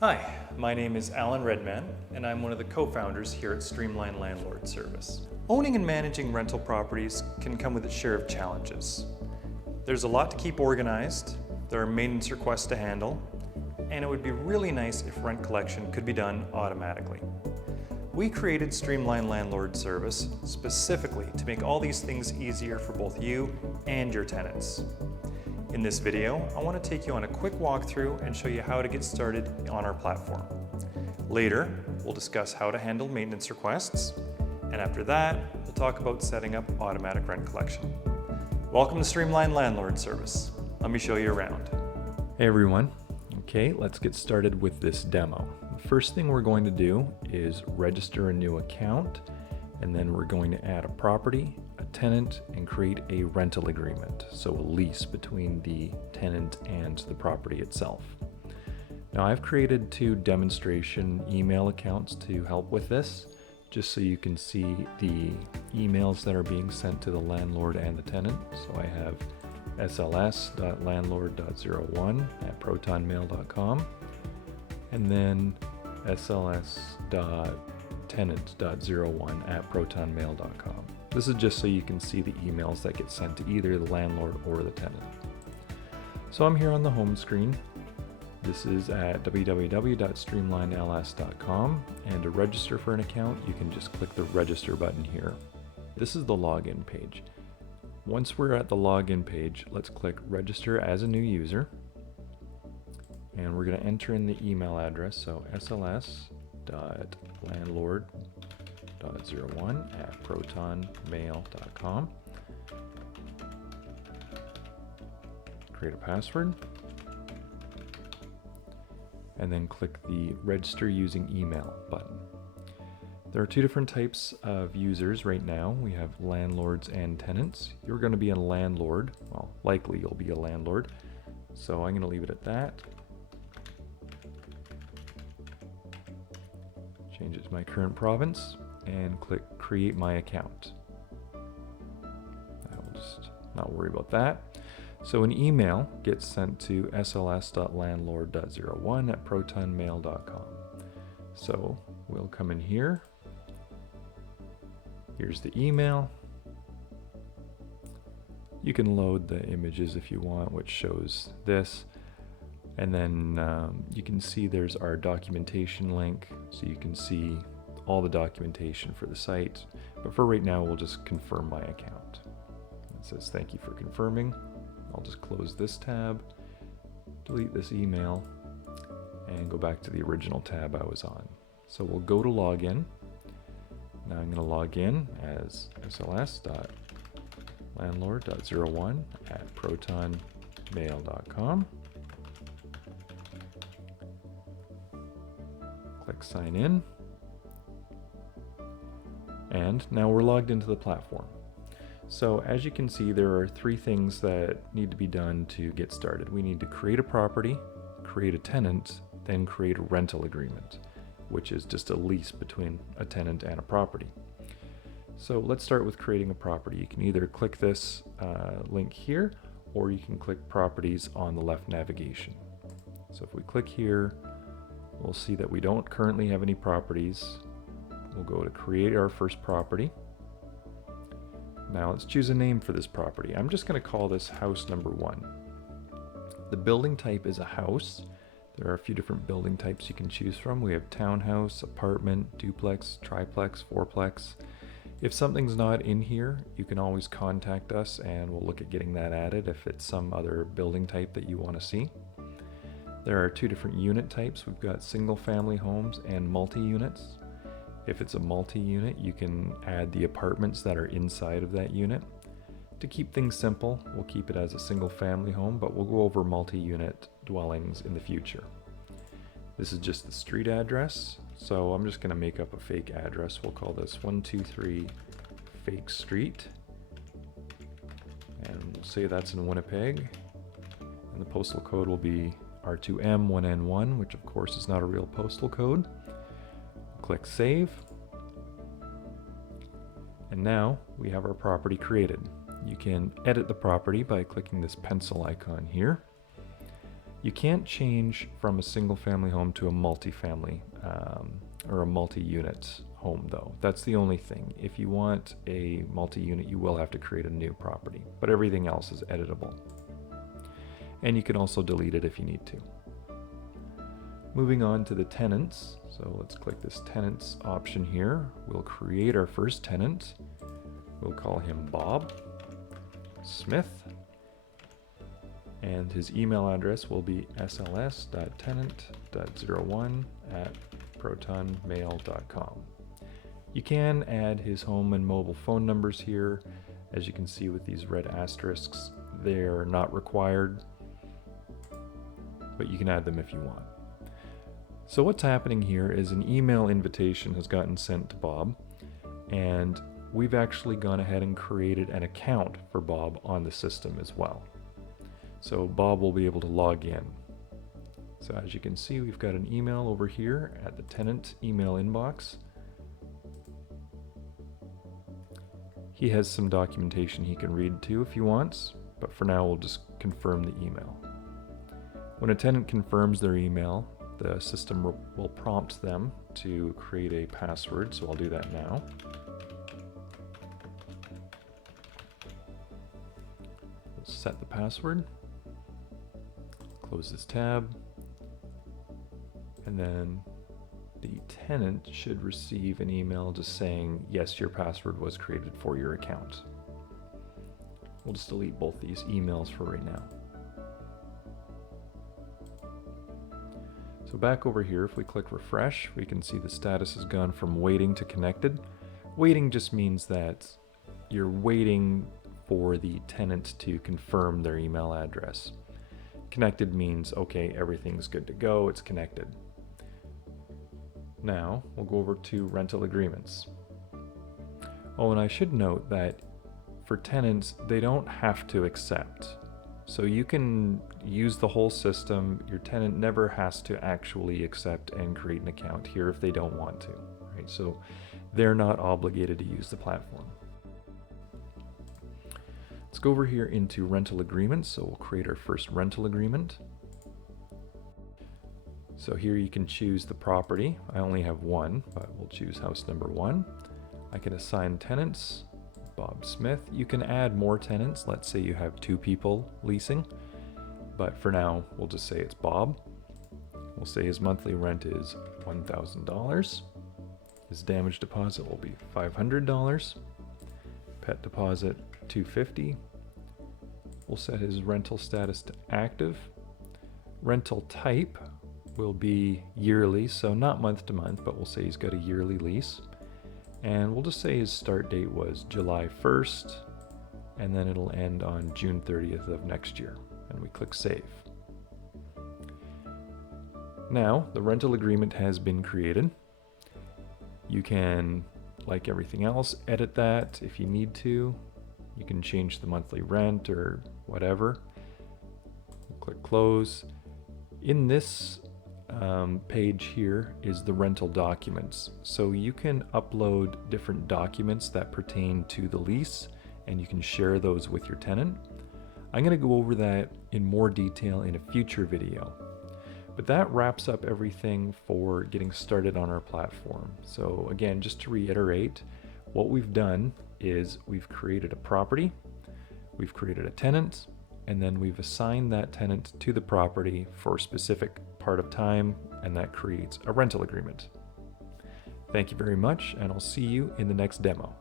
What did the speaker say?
Hi, my name is Alan Redman, and I'm one of the co-founders here at Streamline Landlord Service. Owning and managing rental properties can come with its share of challenges. There's a lot to keep organized, there are maintenance requests to handle, and it would be really nice if rent collection could be done automatically. We created Streamline Landlord Service specifically to make all these things easier for both you and your tenants. In this video, I want to take you on a quick walkthrough and show you how to get started on our platform. Later, we'll discuss how to handle maintenance requests, and after that, we'll talk about setting up automatic rent collection. Welcome to Streamline Landlord Service. Let me show you around. Hey everyone. Okay, let's get started with this demo. The first thing we're going to do is register a new account, and then we're going to add a property, a tenant, and create a rental agreement, so a lease between the tenant and the property itself. Now I've created 2 demonstration email accounts to help with this, just so you can see the emails that are being sent to the landlord and the tenant. So I have sls.landlord.01@protonmail.com and then sls.tenant.01@protonmail.com. This is just so you can see the emails that get sent to either the landlord or the tenant. So I'm here on the home screen. This is at www.streamlineLS.com, and to register for an account, you can just click the register button here. This is the login page. Once we're at the login page, let's click register as a new user. And we're going to enter in the email address, so sls.landlord.01@protonmail.com. Create a password. And then click the register using email button. There are 2 different types of users right now. We have landlords and tenants. You're going to be a landlord. Well, likely you'll be a landlord. So I'm going to leave it at that. Change it to my current province and click create my account. I'll just not worry about that. So an email gets sent to sls.landlord.01@protonmail.com. So we'll come in here. Here's the email. You can load the images if you want, which shows this. And then you can see there's our documentation link, so you can see all the documentation for the site. But for right now, we'll just confirm my account. It says thank you for confirming. I'll just close this tab, delete this email, and go back to the original tab I was on. So we'll go to login. Now I'm going to log in as sls.landlord.01@protonmail.com. Click sign in. And now we're logged into the platform. So as you can see, there are 3 things that need to be done to get started. We need to create a property, create a tenant, then create a rental agreement, which is just a lease between a tenant and a property. So let's start with creating a property. You can either click this link here, or you can click properties on the left navigation. So if we click here, we'll see that we don't currently have any properties. We'll go to create our first property. Now let's choose a name for this property. I'm just going to call this house number 1. The building type is a house. There are a few different building types you can choose from. We have townhouse, apartment, duplex, triplex, fourplex. If something's not in here, you can always contact us and we'll look at getting that added if it's some other building type that you want to see. There are 2 different unit types. We've got single family homes and multi-units. If it's a multi-unit, you can add the apartments that are inside of that unit. To keep things simple, we'll keep it as a single family home, but we'll go over multi-unit dwellings in the future. This is just the street address, so I'm just going to make up a fake address. We'll call this 123 Fake Street, and we'll say that's in Winnipeg, and the postal code will be R2M1N1, which of course is not a real postal code. Click save, and now we have our property created. You can edit the property by clicking this pencil icon here. You can't change from a single family home to a multifamily or a multi-unit home though. That's the only thing. If you want a multi-unit, you will have to create a new property, but everything else is editable. And you can also delete it if you need to. Moving on to the tenants. So let's click this tenants option here. We'll create our first tenant. We'll call him Bob Smith. And his email address will be sls.tenant.01@protonmail.com. You can add his home and mobile phone numbers here. As you can see with these red asterisks, they're not required, but you can add them if you want. So what's happening here is an email invitation has gotten sent to Bob, and we've actually gone ahead and created an account for Bob on the system as well. So Bob will be able to log in. So as you can see, we've got an email over here at the tenant email inbox. He has some documentation he can read too if he wants, but for now we'll just confirm the email. When a tenant confirms their email, the system will prompt them to create a password, so I'll do that now. We'll set the password. Close this tab, and then the tenant should receive an email just saying, yes, your password was created for your account. We'll just delete both these emails for right now. So back over here, if we click refresh, we can see the status has gone from waiting to connected. Waiting just means that you're waiting for the tenant to confirm their email address. Connected means, okay, everything's good to go, it's connected. Now, we'll go over to rental agreements. Oh, and I should note that for tenants, they don't have to accept. So you can use the whole system. Your tenant never has to actually accept and create an account here if they don't want to, right? So they're not obligated to use the platform. Let's go over here into rental agreements. So we'll create our first rental agreement. So here you can choose the property. I only have one, but we'll choose house number 1. I can assign tenants, Bob Smith. You can add more tenants. Let's say you have 2 people leasing, but for now, we'll just say it's Bob. We'll say his monthly rent is $1,000. His damage deposit will be $500. Pet deposit, $250. We'll set his rental status to active. Rental type will be yearly, so not month to month, but we'll say he's got a yearly lease. And we'll just say his start date was July 1st, and then it'll end on June 30th of next year. And we click save. Now, the rental agreement has been created. You can, like everything else, edit that if you need to. You can change the monthly rent or whatever. Click close. In this page here is the rental documents. So you can upload different documents that pertain to the lease, and you can share those with your tenant. I'm going to go over that in more detail in a future video. But that wraps up everything for getting started on our platform. So again, just to reiterate, what we've done is we've created a property, we've created a tenant, and then we've assigned that tenant to the property for a specific part of time, and that creates a rental agreement. Thank you very much, and I'll see you in the next demo.